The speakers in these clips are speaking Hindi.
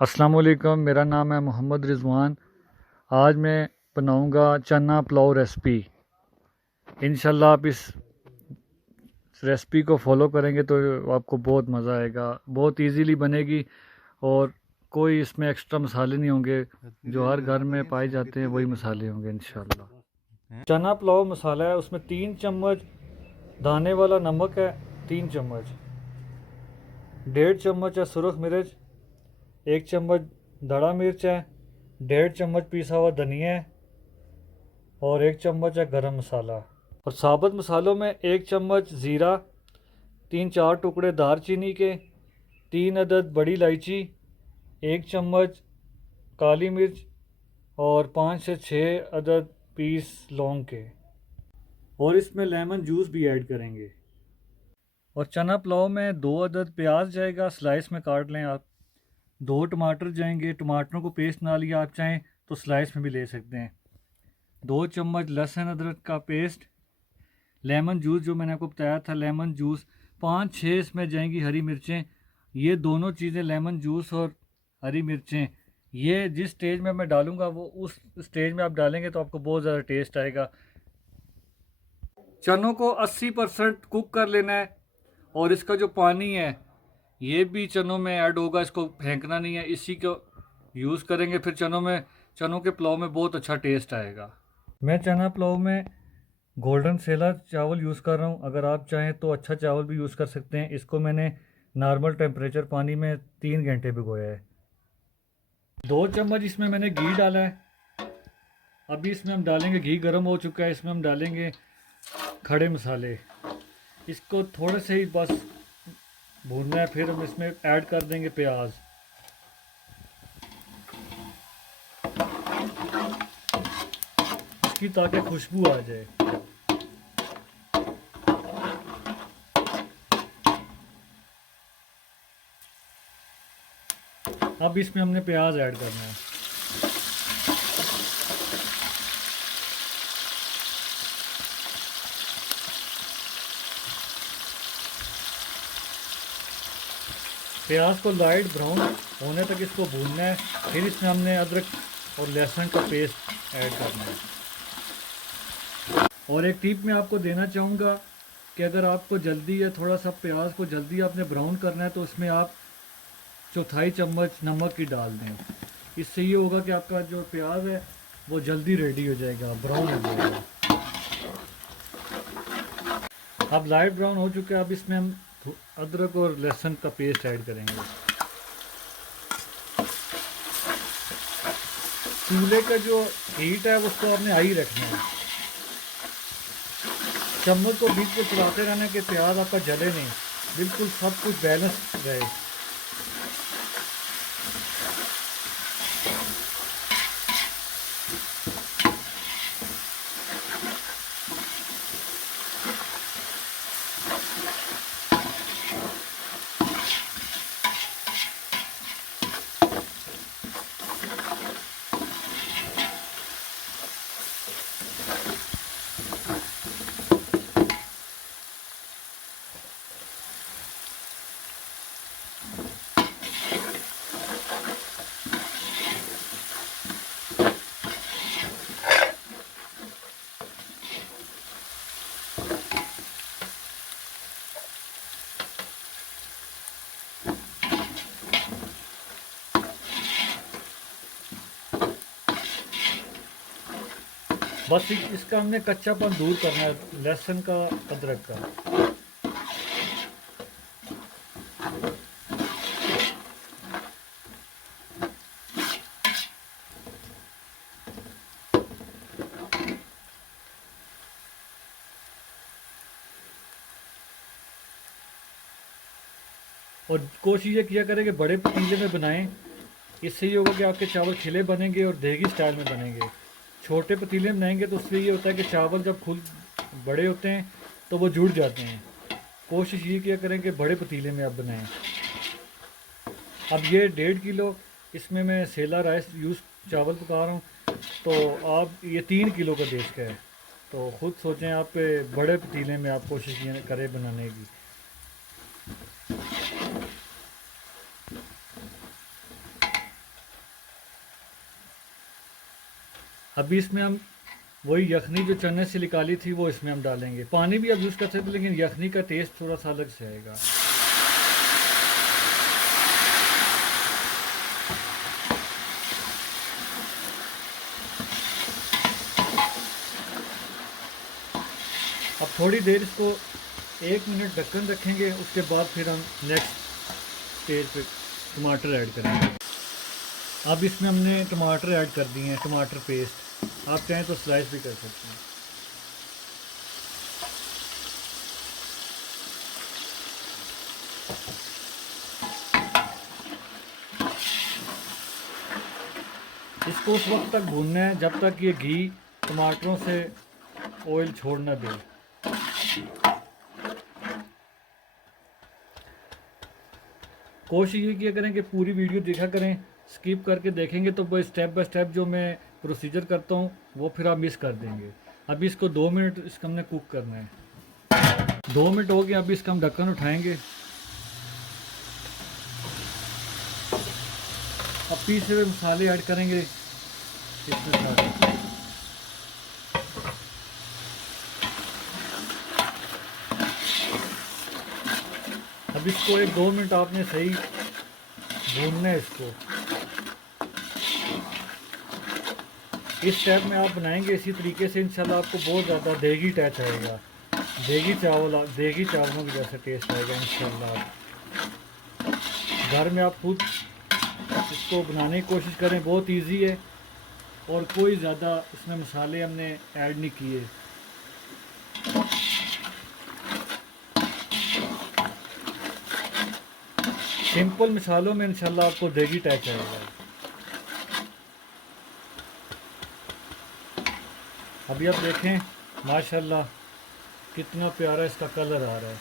अस्सलाम वालेकुम, मेरा नाम है मोहम्मद रिज़वान। आज मैं बनाऊंगा चना पुलाव रेसिपी। इंशाल्लाह आप इस रेसिपी को फॉलो करेंगे तो आपको बहुत मज़ा आएगा। बहुत इजीली बनेगी और कोई इसमें एक्स्ट्रा मसाले नहीं होंगे, जो हर घर में पाए जाते हैं वही मसाले होंगे इंशाल्लाह। चना पुलाव मसाला है, उसमें 3 चम्मच दाने वाला नमक है, 3 चम्मच, 1.5 चम्मच है सुरख मिर्च, 1 चम्मच दड़ा मिर्च है, 1.5 चम्मच पिसा हुआ धनिया है और 1 चम्मच है गरम मसाला। और साबुत मसालों में 1 चम्मच ज़ीरा, 3-4 टुकड़े दारचीनी के, 3 अदद बड़ी इलायची, 1 चम्मच काली मिर्च और 5 से 6 अदद पीस लौंग के। और इसमें लेमन जूस भी ऐड करेंगे। और चना पुलाव में 2 अदद प्याज जाएगा, स्लाइस में काट लें आप। 2 टमाटर जाएंगे, टमाटरों को पेस्ट ना लिया, आप चाहें तो स्लाइस में भी ले सकते हैं। 2 चम्मच लहसुन अदरक का पेस्ट, लेमन जूस जो मैंने आपको बताया था, लेमन जूस 5-6 इसमें जाएंगी हरी मिर्चें। ये दोनों चीज़ें, लेमन जूस और हरी मिर्चें, ये जिस स्टेज में मैं डालूंगा वो उस स्टेज में आप डालेंगे तो आपको बहुत ज़्यादा टेस्ट आएगा। चनों को 80% कुक कर लेना है और इसका जो पानी है ये भी चनों में ऐड होगा, इसको फेंकना नहीं है, इसी को यूज़ करेंगे। फिर चनों के पुलाव में बहुत अच्छा टेस्ट आएगा। मैं चना पुलाव में गोल्डन सेला चावल यूज़ कर रहा हूँ। अगर आप चाहें तो अच्छा चावल भी यूज़ कर सकते हैं। इसको मैंने नॉर्मल टेम्परेचर पानी में 3 घंटे भिगोया है। 2 चम्मच इसमें मैंने घी डाला है। अभी इसमें हम डालेंगे, घी गर्म हो चुका है, इसमें हम डालेंगे खड़े मसाले। इसको थोड़े से ही बस भूनना है, फिर हम इसमें ऐड कर देंगे प्याज। इसकी ताकि खुशबू आ जाए। अब इसमें हमने प्याज ऐड करना है। प्याज को लाइट ब्राउन होने तक इसको भूनना है। फिर इसमें हमने अदरक और लहसुन का पेस्ट ऐड करना है। और एक टिप मैं आपको देना चाहूँगा कि अगर आपको जल्दी है, थोड़ा सा प्याज को जल्दी आपने ब्राउन करना है, तो इसमें आप 1/4 चम्मच नमक की डाल दें। इससे ये होगा कि आपका जो प्याज है वो जल्दी रेडी हो जाएगा, ब्राउन हो जाएगा। अब लाइट ब्राउन हो चुका है। अब इसमें हम अदरक और लहसुन का पेस्ट ऐड करेंगे। चूल्हे का जो हीट है उसको आपने हाई रखना है। चम्मच को बीच में चलाते रहना कि प्याज आपका जले नहीं, बिल्कुल सब कुछ बैलेंस रहे। बस इसका हमने कच्चापन दूर करना है, लहसुन का, अदरक का। और कोशिश ये किया करें कि बड़े पतीले में बनाएं। इससे ये होगा कि आपके चावल खिले बनेंगे और देगी स्टाइल में बनेंगे। छोटे पतीले में बनाएंगे तो उससे ये होता है कि चावल जब खुल बड़े होते हैं तो वो जुड़ जाते हैं। कोशिश ये किया करें कि बड़े पतीले में आप बनाएं। अब ये 1.5 किलो इसमें मैं सेला राइस चावल पका रहा हूँ, तो आप ये 3 किलो का देश का है, तो ख़ुद सोचें आप बड़े पतीले में आप कोशिश करें बनाने की। अभी इसमें हम वही यखनी जो चने से निकाली थी वो इसमें हम डालेंगे। पानी भी आप यूज़ कर सकते हैं, लेकिन यखनी का टेस्ट थोड़ा सा अलग से आएगा। अब थोड़ी देर इसको 1 मिनट ढक्कन रखेंगे, उसके बाद फिर हम नेक्स्ट स्टेज पे टमाटर ऐड करेंगे। अब इसमें हमने टमाटर ऐड कर दिए हैं, टमाटर पेस्ट। आप चाहें तो स्लाइस भी कर सकते हैं। इसको उस वक्त तक भूनना है जब तक ये घी टमाटरों से ऑयल छोड़ ना दे। कोशिश ये किया करें कि पूरी वीडियो देखा करें, स्किप करके देखेंगे तो वो स्टेप बाय स्टेप जो मैं प्रोसीजर करता हूँ वो फिर आप मिस कर देंगे। अभी इसको 2 मिनट इसका हमने कुक करना है। 2 मिनट हो गए, अभी इसका हम ढक्कन उठाएंगे। अब पीसे हुए मसाले ऐड करेंगे इसमें सारे। अब इसको 1-2 मिनट आपने सही भूनना है इसको। इस स्टेप में आप बनाएंगे इसी तरीके से, इंशाल्लाह आपको बहुत ज़्यादा देगी टच आएगा, देगी चावलों की जैसे टेस्ट आएगा इंशाल्लाह। घर में आप खुद इसको बनाने की कोशिश करें, बहुत इजी है और कोई ज़्यादा इसमें मसाले हमने ऐड नहीं किए। सिंपल मसालों में इंशाल्लाह आपको देगी टच आएगा। अभी आप देखें माशाल्लाह कितना प्यारा इसका कलर आ रहा है।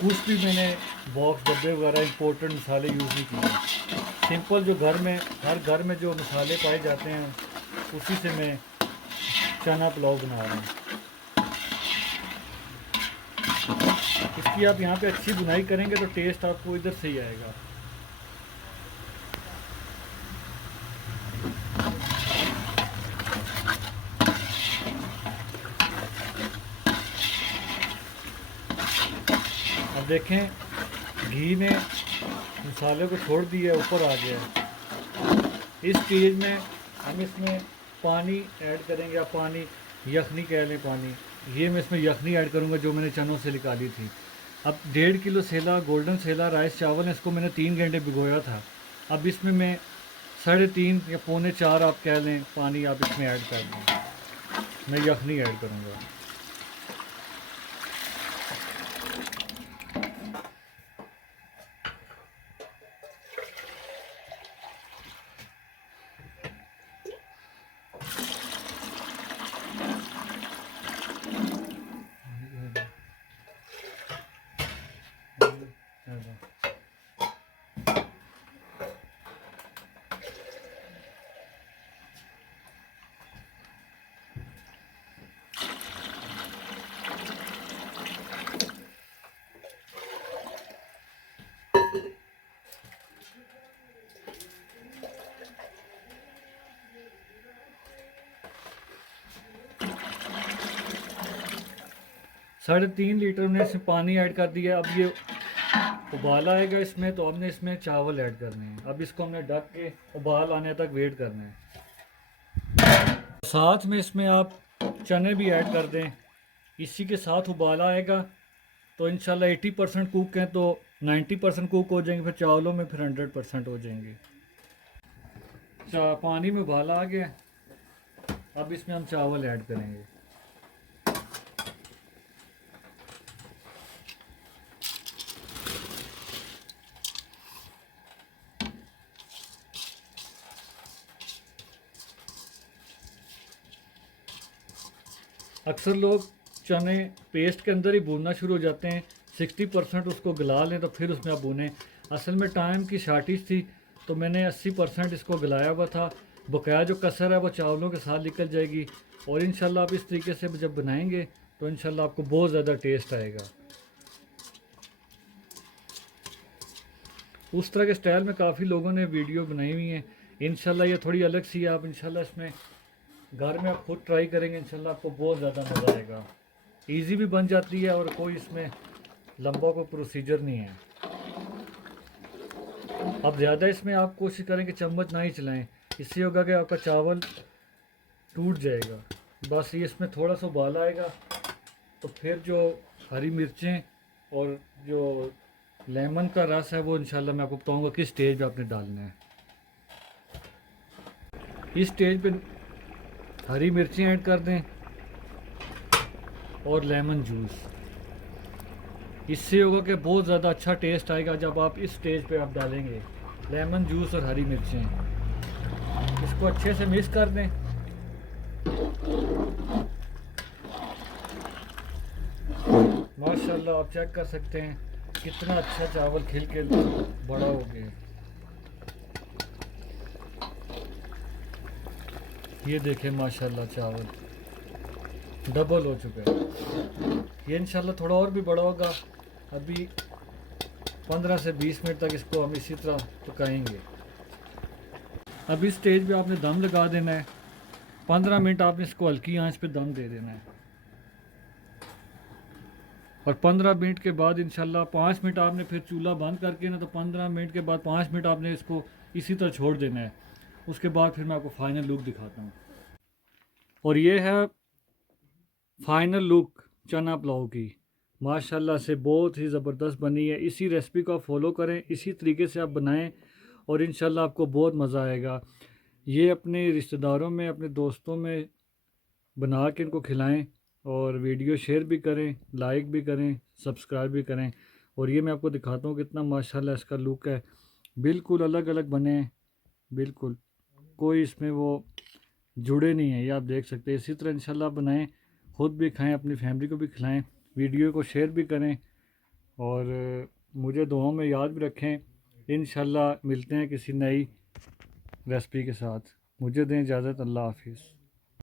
कुछ भी मैंने बॉक्स डब्बे वगैरह इंपोर्टेड मसाले यूज़ नहीं किए। सिंपल जो घर में हर घर में जो मसाले पाए जाते हैं उसी से मैं चना पुलाव बना रहा हूँ। इसकी आप यहाँ पे अच्छी बुनाई करेंगे तो टेस्ट आपको इधर से ही आएगा। अब देखें घी ने मसाले को छोड़ दिया, ऊपर आ गया है। इस स्टेज में हम इसमें पानी ऐड करेंगे, या पानी यखनी कह लें पानी। ये मैं इसमें यखनी ऐड करूँगा जो मैंने चनों से निकाली थी। अब 1.5 किलो सेला गोल्डन सेला राइस चावल है, इसको मैंने 3 घंटे भिगोया था। अब इसमें मैं 3.5 या 3.25 आप कह लें पानी आप इसमें ऐड कर दें। मैं यखनी ऐड करूँगा। साढ़े 3 लीटर हमने इसमें पानी ऐड कर दिया। अब ये उबाल आएगा इसमें, तो हमने इसमें चावल ऐड करने हैं। अब इसको हमने ढक के उबाल आने तक वेट करना है। साथ में इसमें आप चने भी ऐड कर दें। इसी के साथ उबाल आएगा तो इंशाल्लाह 80% कुक हैं तो 90% कुक हो जाएंगे, फिर चावलों में फिर 100% हो जाएंगे। पानी में उबाल आ गया, अब इसमें हम चावल ऐड करेंगे। अक्सर लोग चने पेस्ट के अंदर ही भूनना शुरू हो जाते हैं, 60% उसको गला लें तो फिर उसमें आप भूनें। असल में टाइम की शार्टेज थी तो मैंने 80% इसको गलाया हुआ था। बकाया जो कसर है वो चावलों के साथ निकल जाएगी। और इंशाल्लाह आप इस तरीके से जब बनाएंगे तो इंशाल्लाह आपको बहुत ज़्यादा टेस्ट आएगा। उस तरह के स्टाइल में काफ़ी लोगों ने वीडियो बनाई हुई हैं। इंशाल्लाह ये थोड़ी अलग सी है, आप इंशाल्लाह इसमें घर में आप खुद ट्राई करेंगे, इंशाल्लाह आपको बहुत ज़्यादा मज़ा आएगा। इजी भी बन जाती है और कोई इसमें लंबा कोई प्रोसीजर नहीं है। अब ज़्यादा इसमें आप कोशिश करें कि चम्मच ना ही चलाएं, इससे होगा कि आपका चावल टूट जाएगा। बस ये इसमें थोड़ा सा उबाल आएगा तो फिर जो हरी मिर्चें और जो लेमन का रस है वो इंशाल्लाह मैं आपको बताऊंगा किस स्टेज पे आपने डालना है। इस स्टेज पे हरी मिर्चें ऐड कर दें और लेमन जूस। इससे होगा कि बहुत ज़्यादा अच्छा टेस्ट आएगा जब आप इस स्टेज पे आप डालेंगे लेमन जूस और हरी मिर्चें। इसको अच्छे से मिक्स कर दें। माशाल्लाह आप चेक कर सकते हैं कितना अच्छा चावल खिल के बड़ा हो गया। ये देखें माशाल्लाह चावल डबल हो चुका है। ये इंशाल्लाह थोड़ा और भी बड़ा होगा। अभी 15 से 20 मिनट तक इसको हम इसी तरह पकाएंगे। अब इस स्टेज पे आपने दम लगा देना है। 15 मिनट आपने इसको हल्की आंच पे दम दे देना है और 15 मिनट के बाद इंशाल्लाह 5 मिनट आपने फिर चूल्हा बंद करके ना, तो 15 मिनट के बाद 5 मिनट आपने इसको इसी तरह छोड़ देना है। उसके बाद फिर मैं आपको फाइनल लुक दिखाता हूँ। और ये है फाइनल लुक चना पुलाव की। माशाल्लाह से बहुत ही ज़बरदस्त बनी है। इसी रेसिपी को आप फॉलो करें, इसी तरीके से आप बनाएं और इंशाल्लाह आपको बहुत मज़ा आएगा। ये अपने रिश्तेदारों में, अपने दोस्तों में बना के इनको खिलाएं और वीडियो शेयर भी करें, लाइक भी करें, सब्सक्राइब भी करें। और ये मैं आपको दिखाता हूँ कितना माशाल्लाह इसका लुक है। बिल्कुल अलग अलग बने हैं, बिल्कुल कोई इसमें वो जुड़े नहीं है। ये आप देख सकते हैं। इसी तरह इंशाल्लाह बनाएं, ख़ुद भी खाएं, अपनी फैमिली को भी खिलाएं, वीडियो को शेयर भी करें और मुझे दुआओं में याद भी रखें। इंशाल्लाह मिलते हैं किसी नई रेसिपी के साथ। मुझे दें इजाज़त। अल्लाह हाफिज़।